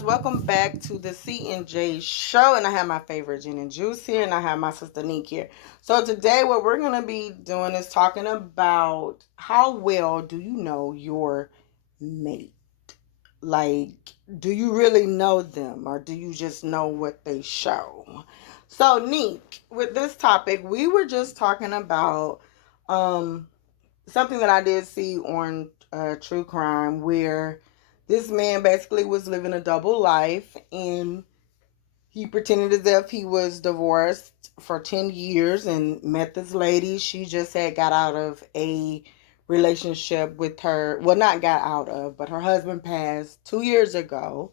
guys, welcome back to the C&J show, and I have my favorite Jen and Juice here, and I have my sister Neek here. So today what we're going to be doing is talking about how well do you know your mate? Like, do you really know them, or do you just know what they show? So Neek, with this topic, we were just talking about something that I did see on True Crime where this man basically was living a double life, and he pretended as if he was divorced for 10 years and met this lady. She just had got out of a relationship with her. Well, not got out of, but her husband passed 2 years ago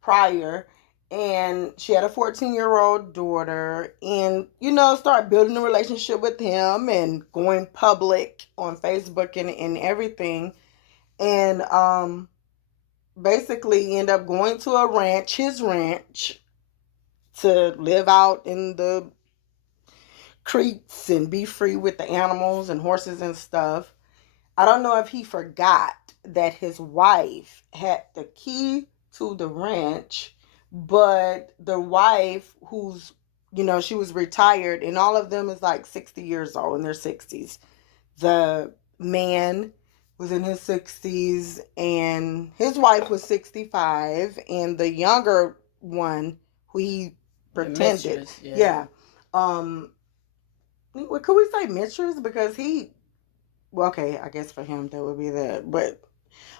prior. And she had a 14-year-old daughter, and start building a relationship with him and going public on Facebook and everything. And basically end up going to a ranch, his ranch, to live out in the creeks and be free with the animals and horses and stuff. I don't know if he forgot that his wife had the key to the ranch, but the wife, who's, she was retired, and all of them is like 60 years old, in their 60s. The man was in his 60s, and his wife was 65, and the younger one, who he pretended, mistress, yeah. Could we say mistress? Because well, okay, I guess for him that would be that. But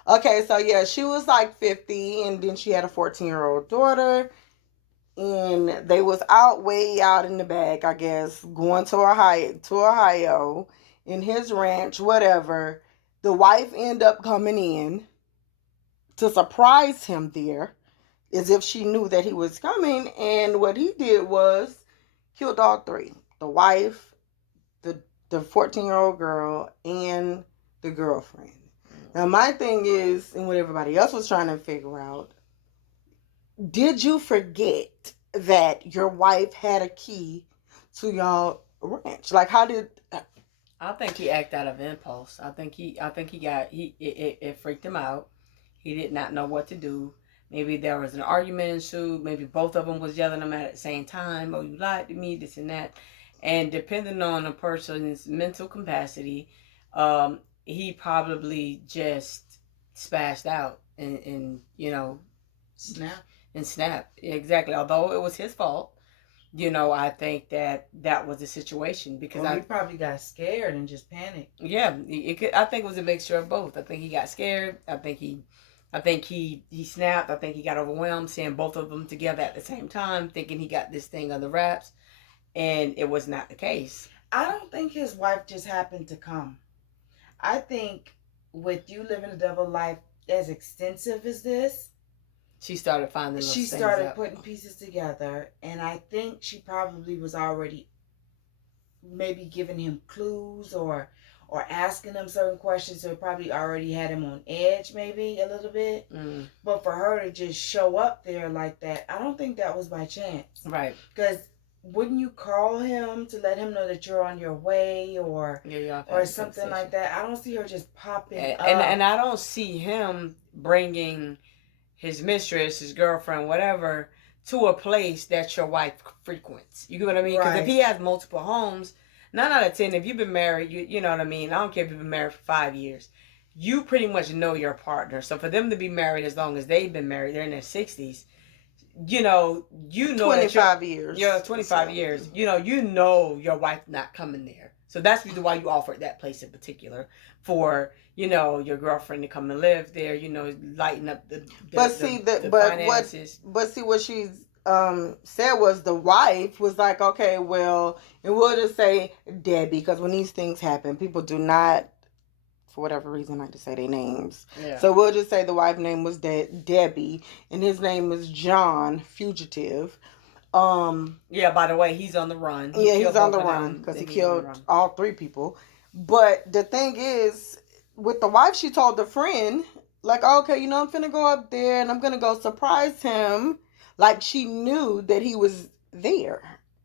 okay, so yeah, she was like 50, and then she had a 14-year-old daughter, and they was way out in the back, I guess, going to Ohio, in his ranch, whatever. The wife ended up coming in to surprise him there, as if she knew that he was coming, and what he did was killed all three: the wife, the 14-year-old girl, and the girlfriend. Now my thing is, and what everybody else was trying to figure out, did you forget that your wife had a key to your ranch? Like, how did? I think he acted out of impulse. I think it freaked him out. He did not know what to do. Maybe there was an argument ensued. Maybe both of them was yelling at him at the same time. Oh, you lied to me, this and that. And depending on a person's mental capacity, he probably just spashed out and snap. Exactly. Although it was his fault, I think that was the situation because he probably got scared and just panicked. Yeah, I think it was a mixture of both. I think he got scared. I think he snapped. I think he got overwhelmed, seeing both of them together at the same time, thinking he got this thing under wraps, and it was not the case. I don't think his wife just happened to come. I think with you living a double life as extensive as this, she started finding. She started putting pieces together, and I think she probably was already maybe giving him clues or asking him certain questions, so it probably already had him on edge, maybe a little bit. But for her to just show up there like that, I don't think that was by chance. Right. Because wouldn't you call him to let him know that you're on your way or something like that? I don't see her just popping up. And I don't see him bringing his mistress, his girlfriend, whatever, to a place that your wife frequents. You get what I mean? Because if he has multiple homes, 9 out of 10, if you've been married, you know what I mean? I don't care if you've been married for 5 years. You pretty much know your partner. So for them to be married as long as they've been married, they're in their 60s, you know 25 years. Yeah, 25 years. You know your wife not coming there. So that's the reason why you offered that place in particular for, your girlfriend to come and live there, lighten up the finances. But see what she said was the wife was like, okay, well, and we'll just say Debbie, because when these things happen, people do not, for whatever reason, like to say their names. Yeah. So we'll just say the wife's name was Debbie, and his name is John, Fugitive. Yeah, by the way, he's on the run. He's on the run because he killed all 3 people. But the thing is, with the wife, she told the friend, like, okay, I'm finna go up there and I'm gonna go surprise him. Like, she knew that he was there.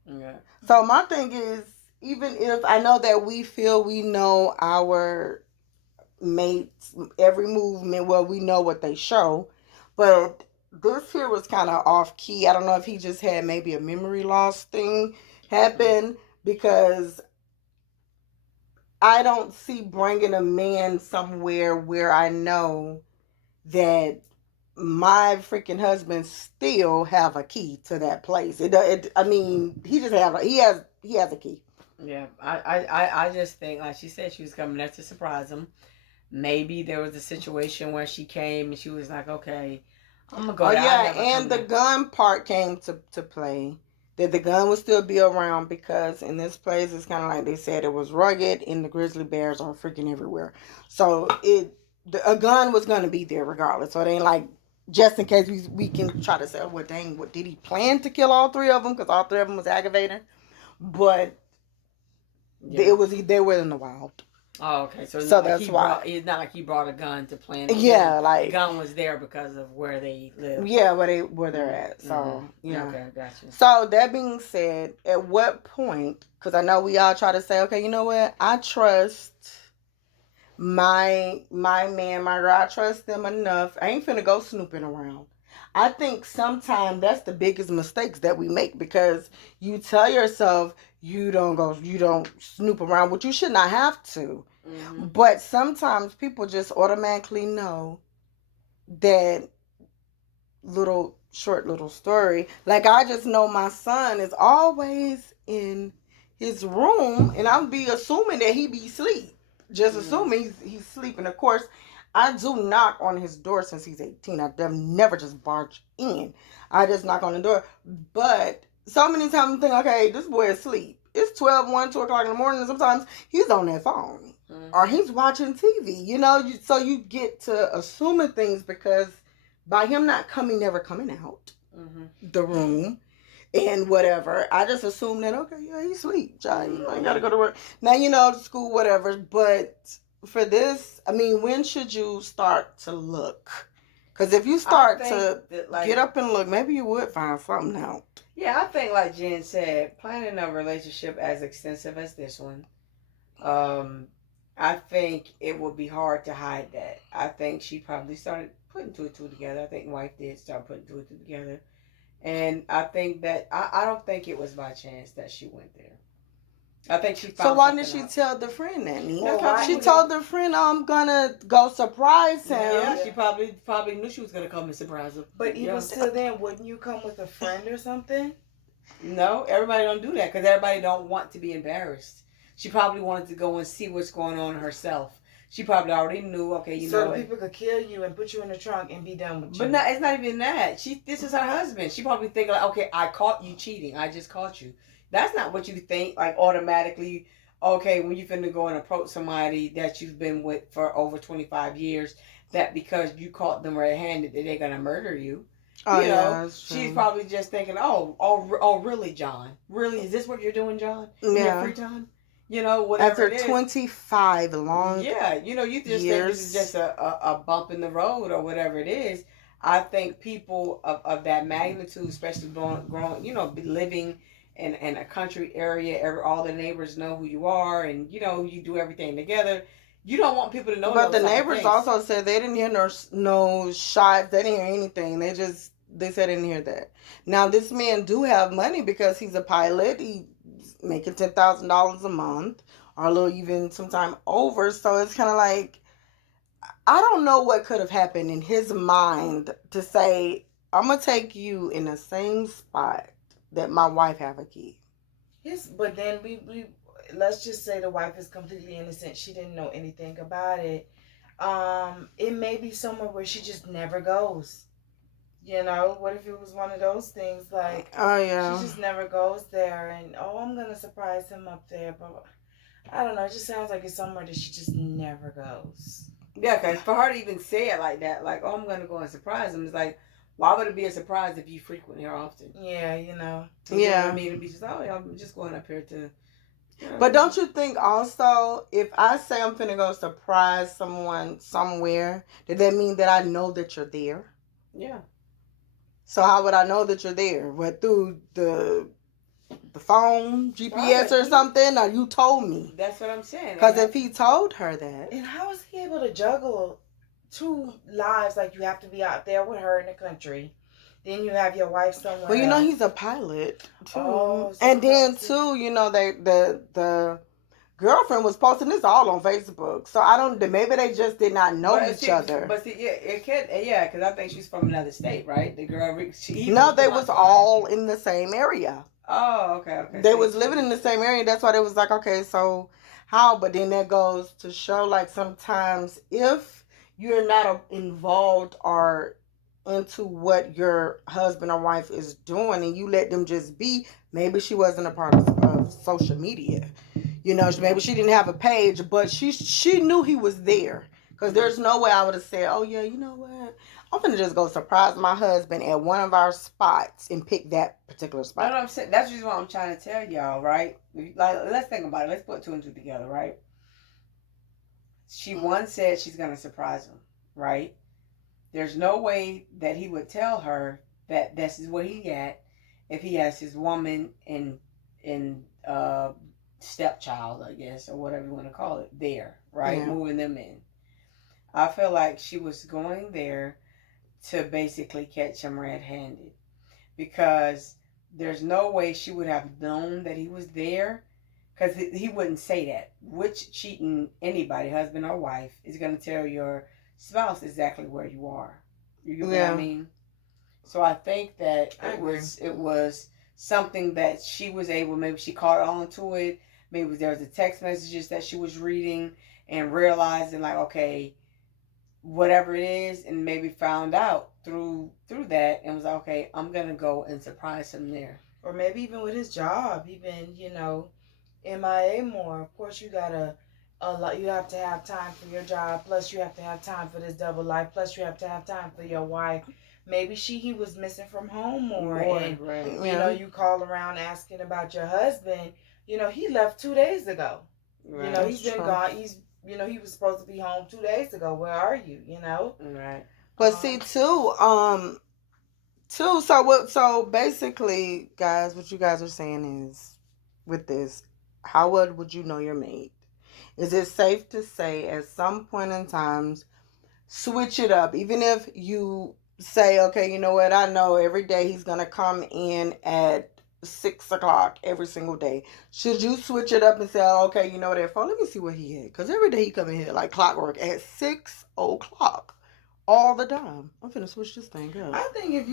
Yeah. So my thing is, even if I know that we feel we know our mates, every movement, well, we know what they show, but this here was kind of off key. I don't know if he just had maybe a memory loss thing happen, because I don't see bringing a man somewhere where I know that my freaking husband still have a key to that place. I mean, he has a key. Yeah, I just think, like she said, she was coming there to surprise him. Maybe there was a situation where she came and she was like, okay, I'm gonna go Oh there. I yeah, never and come the there. gun part came to play. That the gun would still be around, because in this place it's kind of like they said, it was rugged and the grizzly bears are freaking everywhere. So a gun was gonna be there regardless. So it ain't like, just in case we can try to say, oh, well, dang, what did he plan to kill all three of them? Because all three of them was aggravating, but Yeah. they were in the wild. Oh, okay. So it's So not like that's he why. brought. It's not like he brought a gun to plan to kill Yeah, him. The like, gun was there because of where they live. yeah, where they're at. So yeah. Okay, gotcha. So that being said, at what point? Because I know we all try to say, okay, you know what? I trust my man, my girl. I trust them enough. I ain't finna go snooping around. I think sometimes that's the biggest mistakes that we make, because you tell yourself you don't snoop around, which you should not have to. Mm-hmm. But sometimes people just automatically know that little story. Like, I just know my son is always in his room, and I'll be assuming that he be asleep. Just assuming he's sleeping. Of course, I do knock on his door since he's 18. I've never just barge in. I just knock on the door. But so many times I think, okay, this boy is asleep. It's 12, 1, 2 o'clock in the morning, and sometimes he's on that phone. Or he's watching TV. So you get to assuming things, because by him not coming, never coming out the room and whatever, I just assume that, okay, yeah, he's asleep. You ain't gotta go to work. Now, school, whatever. But for this, I mean, when should you start to look? Because if you start to get up and look, maybe you would find something out. Yeah, I think, like Jen said, planning a relationship as extensive as this one, I think it would be hard to hide that. I think she probably started putting two and two together. I think wife did start putting two and two together. And I think that, I don't think it was by chance that she went there. I think she found. So why didn't she tell the friend that? Well, she told the friend, I'm gonna go surprise him. Yeah, she probably knew she was gonna come and surprise him. But even still, then wouldn't you come with a friend or something? No, everybody don't do that, because everybody don't want to be embarrassed. She probably wanted to go and see what's going on herself. She probably already knew. Okay, you know. So people could kill you and put you in the trunk and be done with you. But it's not even that. This is her husband. She probably think like, okay, I caught you cheating. I just caught you. That's not what you think. Like, automatically, okay, when you finna go and approach somebody that you've been with for over 25 years, that because you caught them red-handed, that they're gonna murder you. Oh, you know, yeah, she's probably just thinking, oh, really, John? Really, is this what you're doing, John? In your free time? Whatever. After 25 long yeah, you just years. think this is just a bump in the road or whatever it is. I think people of that magnitude, especially growing, living in a country area, all the neighbors know who you are, and you do everything together. You don't want people to know. But the neighbors also said they didn't hear no shots. They didn't hear anything. They said they didn't hear that. Now this man do have money because he's a pilot. He making $10,000 a month, or a little even sometime over. So it's kind of like, I don't know what could have happened in his mind to say, I'm gonna take you in the same spot that my wife have a key. Yes, but then we let's just say the wife is completely innocent. She didn't know anything about it. It may be somewhere where she just never goes. What if it was one of those things like, oh yeah, she just never goes there, and I'm gonna surprise him up there, but I don't know. It just sounds like it's somewhere that she just never goes. Yeah, because for her to even say it like that, like, I'm gonna go and surprise him, it's like, why would it be a surprise if you frequent here often? Yeah, You know yeah. what I mean, it'd be just, I'm just going up here to. But don't you think also, if I say I'm finna go surprise someone somewhere, did that mean that I know that you're there? Yeah. So how would I know that you're there? What, through the phone, GPS or something? Or you told me? That's what I'm saying. Because if he told her that. And how is he able to juggle two lives? Like, you have to be out there with her in the country, Then you have your wife somewhere. Well, you know else. he's a pilot too, Oh, so and then crazy. too, you know the girlfriend was posting this all on Facebook. So I don't. Maybe they just did not know each other. But see, yeah, it could, yeah, because I think she's from another state, right? The girl, No, they was all in the same area. Oh, okay. They was living in the same area. That's why they was like, okay, so how? But then that goes to show, like, sometimes if you're not involved or into what your husband or wife is doing and you let them just be, maybe she wasn't a part of social media. You know, maybe she didn't have a page, but she knew he was there. Because there's no way I would have said, oh, yeah, you know what? I'm going to just go surprise my husband at one of our spots and pick that particular spot. That's what I'm saying. That's just what I'm trying to tell y'all, right? Like, let's think about it. Let's put two and two together, right? She once said she's going to surprise him, right? There's no way that he would tell her that this is what he at if he has his woman and stepchild, I guess, or whatever you want to call it, there, right? Yeah. Moving them in. I feel like she was going there to basically catch him red-handed, because there's no way she would have known that he was there, because he wouldn't say that. Which cheating anybody, husband or wife, is going to tell your spouse exactly where you are. You get what I mean? So I think that it was something that she was able, maybe she caught on to it. Maybe there was the text messages that she was reading and realizing, like, okay, whatever it is, and maybe found out through that and was like, okay, I'm gonna go and surprise him there. Or maybe even with his job, even, you know, MIA more. Of course, you gotta you have to have time for your job, plus you have to have time for this double life, plus you have to have time for your wife. Maybe he was missing from home more, and right. You know, you call around asking about your husband. You know, he left 2 days ago. Right. You know, he's been gone. You know, he was supposed to be home 2 days ago. Where are you? You know. Right. But see, too, so basically, guys, what you guys are saying is, with this, how well would you know your mate? Is it safe to say at some point in time, switch it up, even if you say, okay, you know what, I know every day he's gonna come in at 6 o'clock every single day. Should you switch it up and say, okay, you know what, let me see what he had, because every day he come in here like clockwork at 6 o'clock all the time. I'm finna switch this thing up. I think if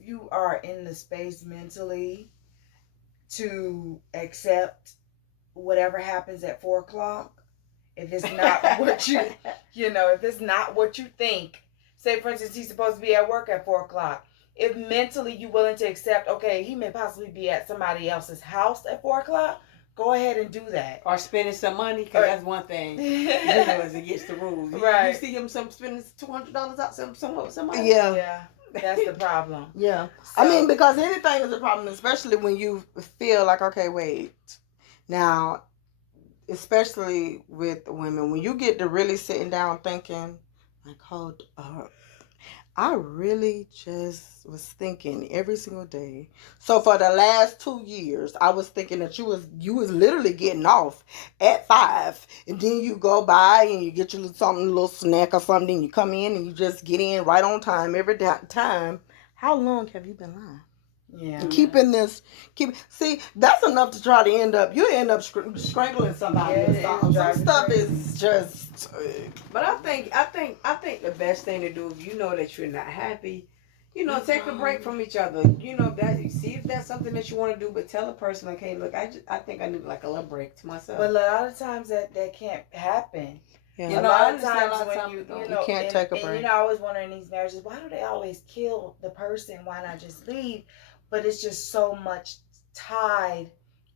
you are in the space mentally to accept whatever happens at 4 o'clock, if it's not what you, you know, if it's not what you think, say for instance, he's supposed to be at work at 4 o'clock. If mentally you're willing to accept, okay, he may possibly be at somebody else's house at 4 o'clock, go ahead and do that. Or spending some money, because that's one thing. You know, as against the rules. Right. You see him spending $200 out somebody. Yeah. That's the problem. Yeah. So, I mean, because anything is a problem, especially when you feel like, okay, wait. Now, especially with women, when you get to really sitting down thinking, like, hold up, I really just was thinking every single day. So for the last 2 years, I was thinking that you was literally getting off at 5, and then you go by and you get your a little snack or something, and you come in and you just get in right on time every time. How long have you been lying? Yeah. See, that's enough to try to end up strangling somebody. Yeah, some stuff is just. But I think the best thing to do, if you know that you're not happy, you know, take a break from each other. You know, that you see if that's something that you want to do, but tell a person, like, hey, look, I think I need like a little break to myself. But a lot of times that can't happen. Yeah. You know, a lot of times when you can't take a break. And, you know, I always wonder in these marriages, why do they always kill the person? Why not just leave? But it's just so much tied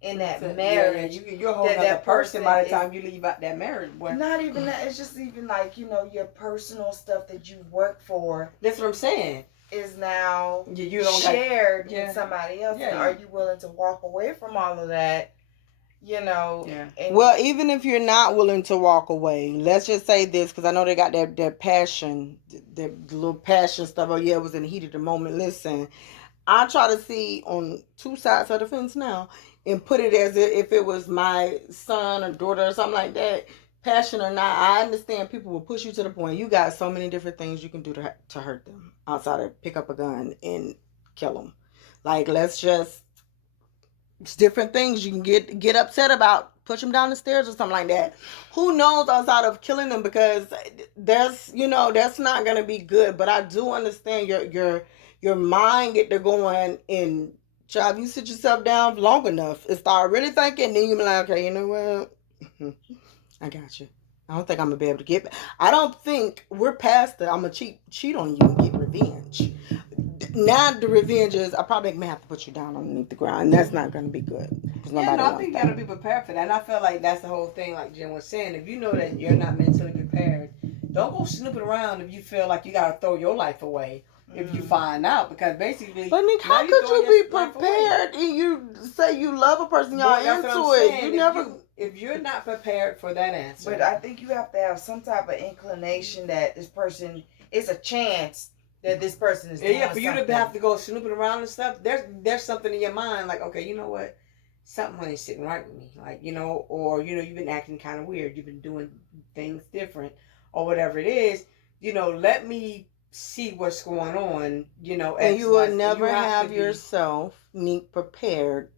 in that marriage. Yeah, you're a whole other person by the time you leave out that marriage, boy. Not even that. It's just even like, you know, your personal stuff that you work for. That's what I'm saying. Is now you don't shared with somebody else. Yeah. And are you willing to walk away from all of that? You know. Yeah. Well, even if you're not willing to walk away, let's just say this, because I know they got that passion, that little passion stuff. Oh yeah, it was in the heat of the moment. Listen, I try to see on two sides of the fence now, and put it as if it was my son or daughter or something like that. passion or not, I understand people will push you to the point. You got so many different things you can do to hurt them outside of pick up a gun and kill them. Like, let's just, it's different things you can get upset about. Push them down the stairs or something like that. Who knows outside of killing them, because that's not gonna be good. But I do understand your mind get to going, and job, you sit yourself down long enough and start really thinking, then you be like, okay, you know what? I got you. I don't think I'm gonna be able to get. I don't think we're past the I'm gonna cheat on you and get revenge. Now the revenge is I probably may have to put you down underneath the ground, and that's not gonna be good because Yeah, nobody no, I wants think you that. gotta be prepared for that. And I feel like that's the whole thing, like Jen was saying. If you know that you're not mentally prepared, don't go snooping around if you feel like you gotta throw your life away if you find out. Because basically, But Nick, now how you could throwing you your be life away. prepared and you say you love a person, y'all Boy, that's what I'm into it? saying. You never. If you're not prepared for that answer, But I think you have to have some type of inclination that this person is a chance that this person is doing yeah, for you something. to have to go snooping around and stuff, there's something in your mind like, okay, you know what, something ain't sitting right with me, like, or you've been acting kind of weird, you've been doing things different, or whatever it is, let me see what's going on, And you will never you have to yourself, Nick, prepared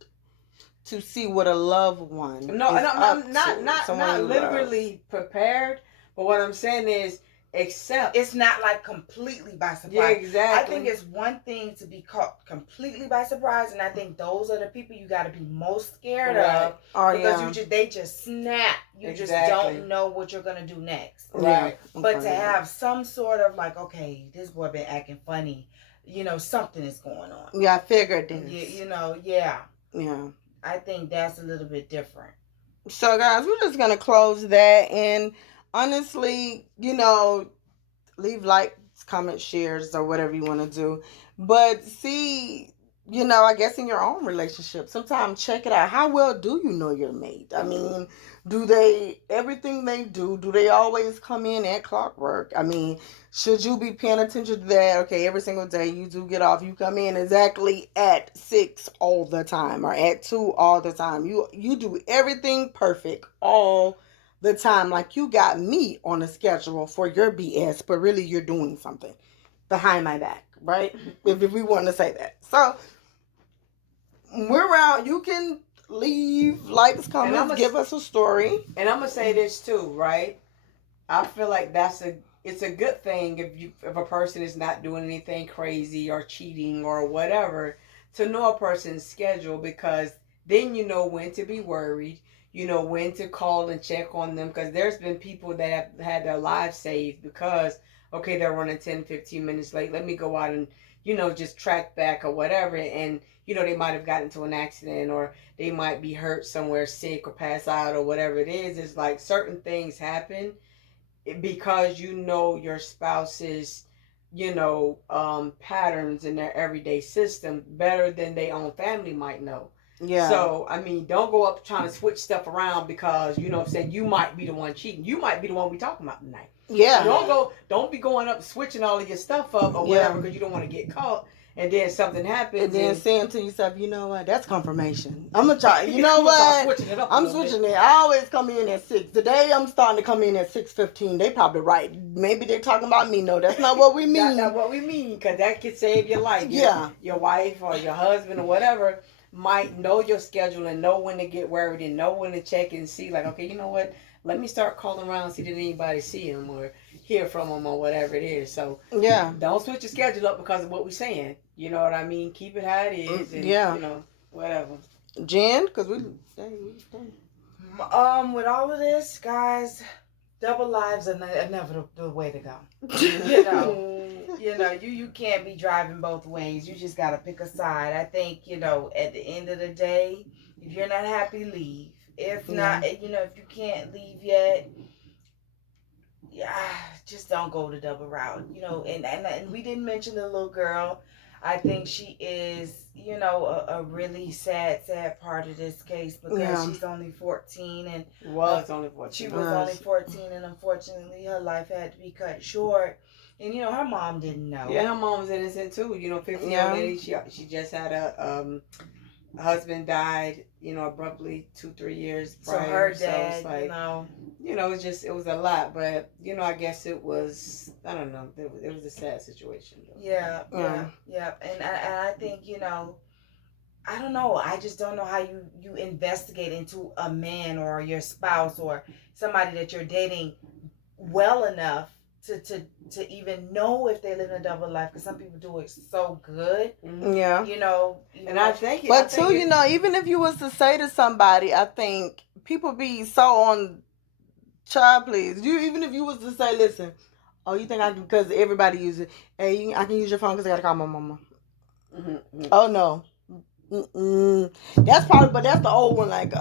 to see what a loved one. no, is I'm up not to, someone you literally prepared, but what I'm saying is accept. It's not like completely by surprise. Yeah, exactly. I think it's one thing to be caught completely by surprise, and I think those are the people you got to be most scared of, because they just snap. You just don't know what you're gonna do next. Right. But to have some sort of like, okay, this boy been acting funny, something is going on. Yeah, I figured this. Yeah. I think that's a little bit different. So, guys, we're just gonna close that, and honestly, leave likes, comments, shares, or whatever you want to do. But see, I guess in your own relationship, sometimes check it out. How well do you know your mate? I mean, everything they do they always come in at clockwork? I mean, should you be paying attention to that? Okay, every single day you do get off, you come in exactly at 6 all the time, or at 2 all the time. You do everything perfect all the time, like you got me on a schedule for your BS, but really you're doing something behind my back, right? If we want to say that. So we're out. You can leave likes, comments, give us a story. And I'm gonna say this too, right? I feel like it's a good thing if a person is not doing anything crazy or cheating or whatever, to know a person's schedule, because then you know when to be worried, when to call and check on them, because there's been people that have had their lives saved because, okay, they're running 10-15 minutes late, let me go out and just track back or whatever, and they might have gotten into an accident, or they might be hurt somewhere, sick, or pass out, or whatever it is. It's like certain things happen because your spouse's patterns in their everyday system better than their own family might know. Yeah. So, I mean, don't go up trying to switch stuff around because, saying you might be the one cheating. You might be the one we talking about tonight. Yeah. So don't be going up switching all of your stuff up or whatever because you don't want to get caught. And then something happens. And then saying to yourself, you know what? That's confirmation. I'm going to try. You know what? I'm switching it. I always come in at 6. Today I'm starting to come in at 6:15. They probably right. Maybe they're talking about me. No, that's not what we mean. That's not what we mean, because that could save your life. Your wife or your husband or whatever might know your schedule and know when to get worried and know when to check and see, like, okay, you know what? Let me start calling around and see did anybody see him or hear from him or whatever it is. So don't switch your schedule up because of what we're saying. You know what I mean? Keep it how it is. And, whatever. Jen, because we with all of this, guys, double lives are never the way to go. You can't be driving both ways. You just got to pick a side. I think, at the end of the day, if you're not happy, leave. If not, if you can't leave yet, just don't go the double route. And we didn't mention the little girl. I think she is, a really sad part of this case because she's only 14 and was only 14. She was only 14, and unfortunately her life had to be cut short. And her mom didn't know. Yeah, her mom was innocent too. 15-year-old lady. She just had husband died, abruptly 2-3 years So prior. her So dad, it's like, it was a lot. But I guess it was, I don't know. It was a sad situation, though. Yeah, and I think I don't know. I just don't know how you investigate into a man or your spouse or somebody that you're dating well enough to even know if they live in a double life, because some people do it so good. Yeah. And I think, but too, even if you was to say to somebody, I think people be so on child, please. Even if you was to say, listen, oh, you think I can, because everybody uses it. Hey, I can use your phone because I gotta call my mama. Mm-hmm. Oh no. That's probably, but that's the old one. Like,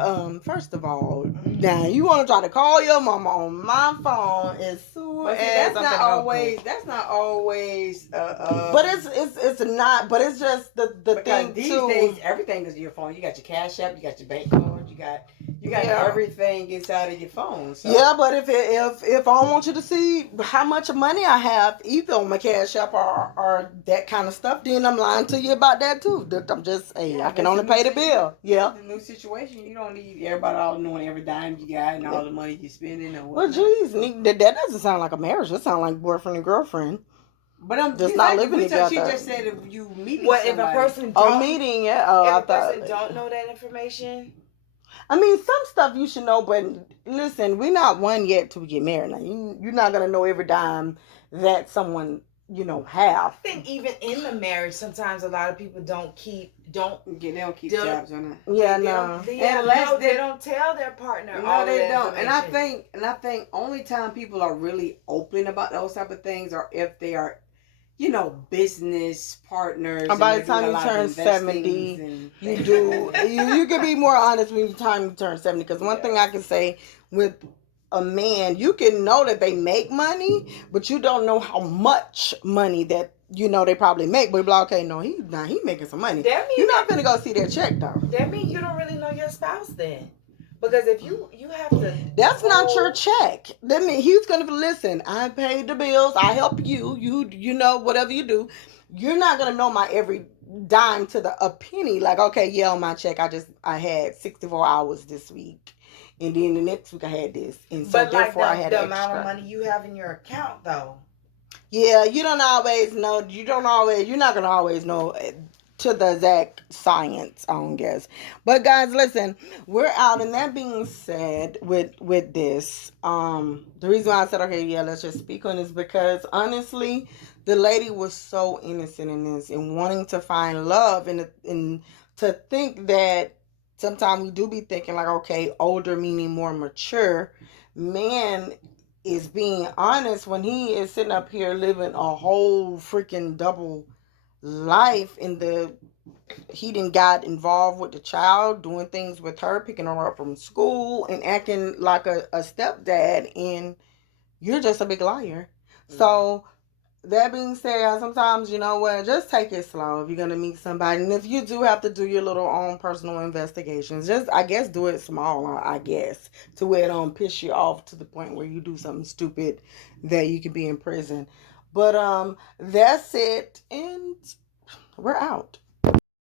first of all, now you want to try to call your mama on my phone as soon as that's not always. That's not always. But it's not. But it's just the thing these too. days everything is your phone. You got your Cash App. You got your bank card. You got everything inside of your phone. So. Yeah, but if I want you to see how much money I have, either on my Cash App or that kind of stuff, then I'm lying to you about that too. I'm just, I can only pay the bill. Yeah. The new situation, you don't need everybody all knowing every dime you got and all the money you're spending. And well, geez, that doesn't sound like a marriage. That sounds like boyfriend and girlfriend. But I'm just not living together. She just said if you meeting somebody. If a person meeting, yeah. Oh, if a person don't know that information. I mean, some stuff you should know, but listen, we're not one yet till we get married. Now, you're not gonna know every dime that someone have. I think even in the marriage, sometimes a lot of people don't keep tabs on it. Yeah, no. They don't tell their partner. No, they don't. And I think only time people are really open about those type of things are if they are, business partners. And by the time you turn 70, you do. you can be more honest when you turn 70. Because one thing I can say with a man, you can know that they make money, but you don't know how much money that they probably make. But you're like, okay, no, he making some money. You're not gonna go see their check though. That means you don't really know your spouse then. Because if you have to, that's not your check. That means he's gonna listen. I paid the bills. I help you. You know whatever you do. You're not gonna know my every dime to a penny. Like, okay, yeah, on my check, I had 64 hours this week, and then the next week I had this, and so therefore I had the extra. amount of money you have in your account though. Yeah, you don't always know. You're not gonna always know to the exact science, I don't guess. But guys, listen, we're out. And that being said, with this, the reason why I said, okay, yeah, let's just speak on this, because honestly, the lady was so innocent in this and wanting to find love, and to think that sometimes we do be thinking like, okay, older meaning more mature. Man is being honest when he is sitting up here living a whole freaking double life he didn't got involved with the child, doing things with her, picking her up from school and acting like a stepdad, and you're just a big liar. Mm-hmm. So that being said, sometimes just take it slow if you're gonna meet somebody, and if you do have to do your little own personal investigations, just I guess do it small, I guess, to where it don't piss you off to the point where you do something stupid that you could be in prison. But that's it, and we're out.